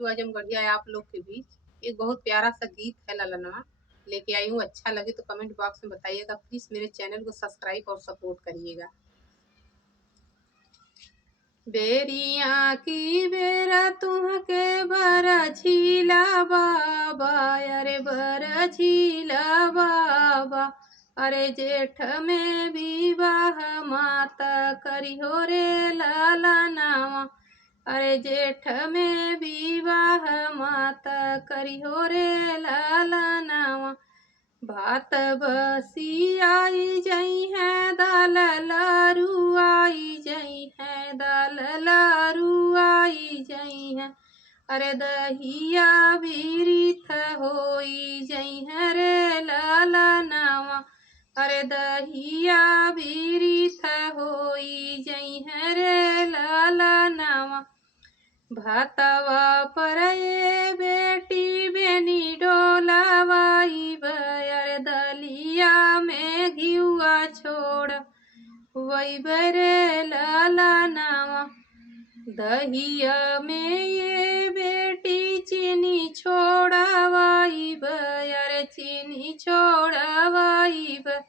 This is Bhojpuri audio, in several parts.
तो आज हम बढ़िया है आप लोग के बीच एक बहुत प्यारा सा गीत है ललनवा लेके आई हूँ। अच्छा लगे तो कमेंट बॉक्स में बताइएगा। प्लीज मेरे चैनल को सब्सक्राइब और सपोर्ट करिएगा। बेरिया की बेरा तुहके बरा झीला बाबा, अरे बरा झीला बाबा। अरे जेठ में विवाह माता करी हो रे लाला नावा। अरे जेठ में विवाह माता करी हो रे लाला नावा। भात बसी आई जई है दाल लारू आई जई है दाल लारू आई जई है। अरे दहिया बीरिथ होई जई है रे लाला नावा। अरे दहिया बीरिथ होई जई है रे लाला नावा। भातवा पर ये बेटी बेनी डोलावाई बयर दलिया में घियुआ छोड़ वही बरे लाला नावा। दहिया में ये बेटी चीनी छोड़ावाई बयर चीनी छोड़ावाई ब।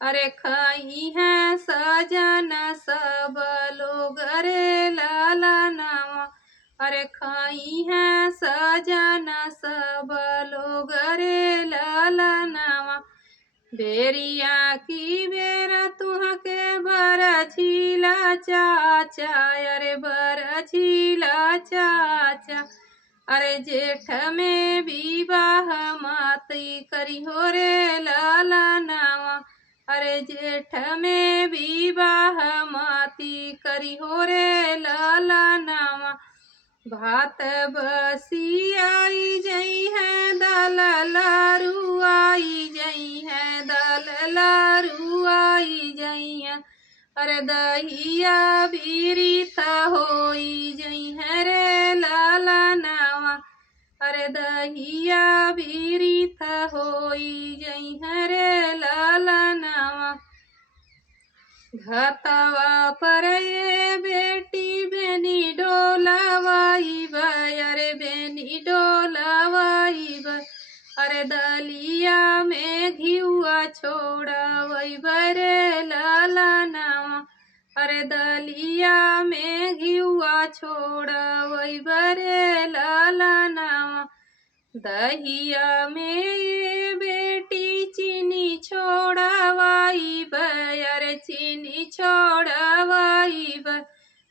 अरे खाई है सजन सब लोग अरे लाला नावा। अरे खाई है सजन सब लोग अरे लाला नावा। बेरिया की बेरा तुहके बरा झीला चाचा, अरे बरा झीला चाचा। अरे जेठ में विवाह माती करी हो रे लाला नावा। अरे जेठ में विवाह माती करी हो रे लाला नावा। भात बसी आई जई है दाल लारू आई जई है दाल लारू आई जई है। अरे दहिया बीरिथ होई जई है रे लाला नावा। अरे दहिया बीरिथ होई जई है रे लाला नावा। घातवा पर ये बेटी बेनी डोलावाई ब, अरे बेनी डोलावाई ब। अरे दलिया में घियुआ छोड़ावई बरे लाला नावा। अरे दलिया में घियुआ छोड़ावई बरे लाला नावा। दहिया में ये बेटी चीनी छोड़ावाई ब, अरे चीनी छोड़ावाई ब।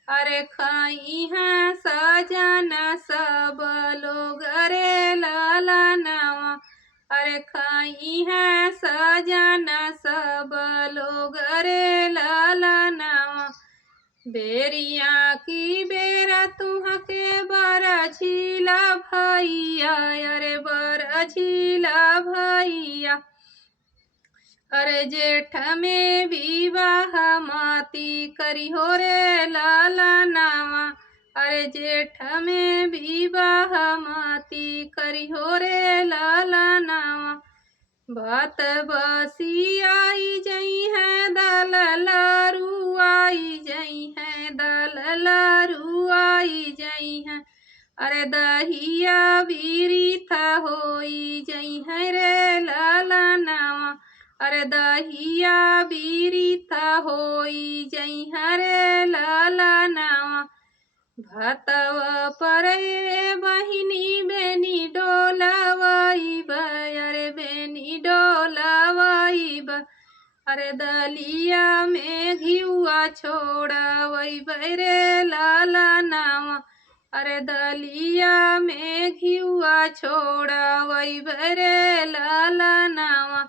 अरे खाई है सजन सब लोग अरे लाला नावा। अरे खाई है सजन सब लोग अरे लाला नावा। बेरिया की बेरा तुहके बरा झीला भैया, अरे बरा झीला भैया। अरे जेठ में विवाह माती करी हो रे लाला नावा। अरे जेठ में विवाह माती करी हो रे लाला नावा। भात बसी आई जई है दाल लारू आई जई है दाल लारू आई जई है। अरे दहिया बीरिथ होई जई है रे लाला नावा। अरे दहिया बीरिथ होई जई है रे लाला नावा। भातवा पर ये बहिनी बेनी डोलावाई ब, अरे बेनी डोलावाई ब। अरे दलिया में घियुआ छोड़ावई बरे लाला नावा। अरे दलिया में घियुआ छोड़ावई बरे लाला नावा।